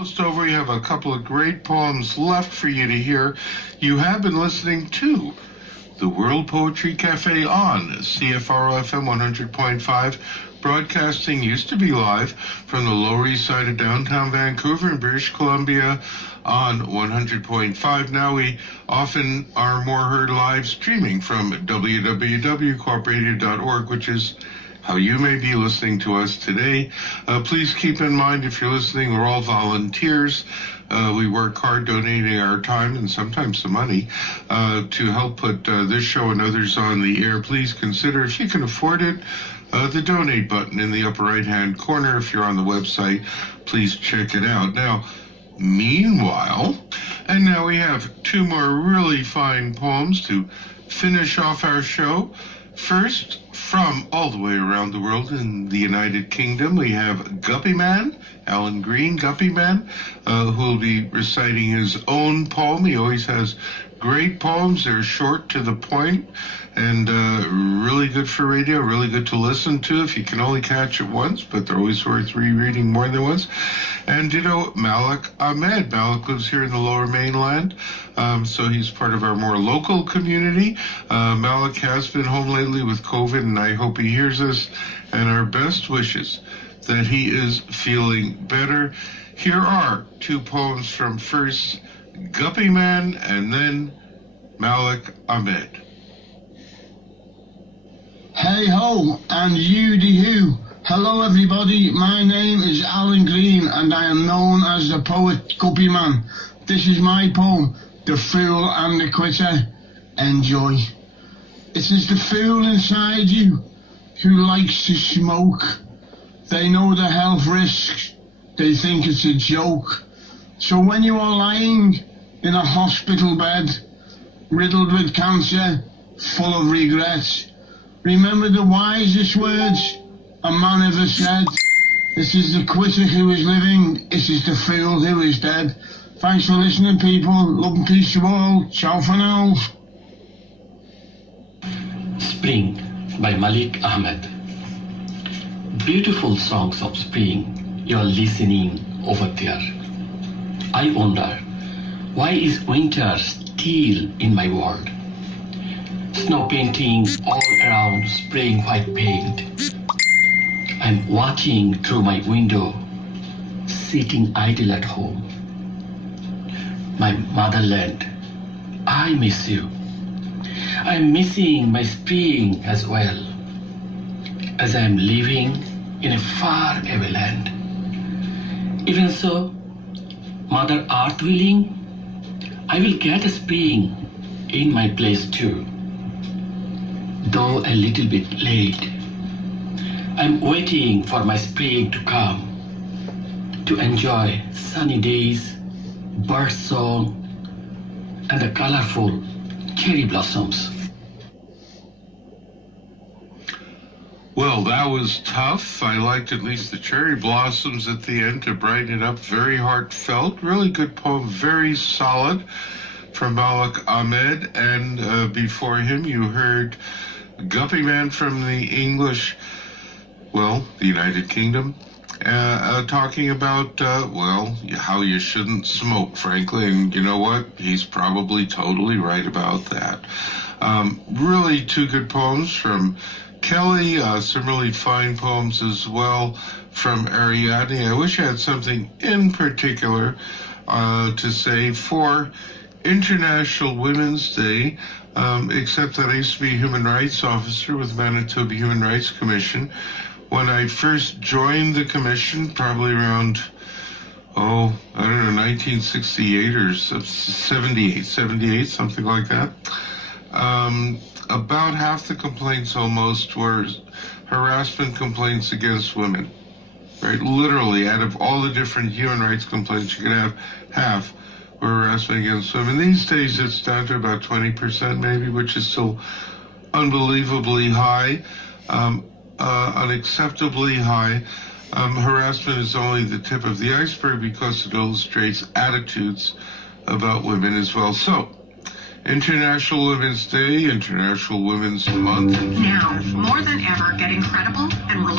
Almost over. We have a couple of great poems left for you to hear. You have been listening to the World Poetry Cafe on CFRO FM 100.5, broadcasting used to be live from the Lower East Side of downtown Vancouver in British Columbia on 100.5. Now we often are more heard live streaming from www.cooperative.org, which is how you may be listening to us today. Please keep in mind, if you're listening, we're all volunteers. We work hard donating our time and sometimes some money to help put this show and others on the air. Please consider, if you can afford it, the donate button in the upper right-hand corner. If you're on the website, please check it out. Now, meanwhile, and now we have two more really fine poems to finish off our show. First, from all the way around the world in the United Kingdom, we have Guppyman, Alan Green, Guppyman, who will be reciting his own poem. He always has great poems. They're short, to the point, and really good for radio, really good to listen to if you can only catch it once, but they're always worth rereading more than once. And, Malik Ahmed. Malik lives here in the Lower Mainland, so he's part of our more local community. Malik has been home lately with COVID, and I hope he hears us, and our best wishes that he is feeling better. Here are two poems from first Guppyman and then Malik Ahmed. Hey ho, and you-de-hoo. Hello everybody, my name is Alan Green and I am known as the poet Guppyman. This is my poem, The Fool and the Quitter. Enjoy. It is the fool inside you who likes to smoke. They know the health risks, they think it's a joke. So when you are lying in a hospital bed, riddled with cancer, full of regret, remember the wisest words a man ever said. This is the quitter who is living, it is the fool who is dead. Thanks for listening, people. Love and peace to all. Ciao for now. Spring by Malik Ahmed. Beautiful songs of spring you're listening over there. I wonder, why is winter still in my world? Snow painting all around, spraying white paint. I'm watching through my window, sitting idle at home. My motherland, I miss you. I'm missing my spring as well, as I'm living in a far-away land. Even so, Mother Earth willing, I will get a spring in my place too. Though a little bit late, I'm waiting for my spring to come, to enjoy sunny days, bird song, and the colorful cherry blossoms. Well, that was tough. I liked at least the cherry blossoms at the end to brighten it up. Very heartfelt, really good poem, very solid from Malik Ahmed. And before him, you heard Guppyman from the English, the United Kingdom, talking about, how you shouldn't smoke, frankly. And you know what? He's probably totally right about that. Really two good poems from Kelly, some really fine poems as well from Ariadne. I wish I had something in particular to say for International Women's Day, except that I used to be a human rights officer with Manitoba Human Rights Commission. When I first joined the commission, probably around, 1968 or 78, something like that, about half the complaints almost were harassment complaints against women, right? Literally, out of all the different human rights complaints you could have, half were harassment against women. These days, it's down to about 20% maybe, which is still unbelievably high, unacceptably high. Harassment is only the tip of the iceberg because it illustrates attitudes about women as well. So, International Women's Day, International Women's Month. Now, more than ever, get incredible and reliable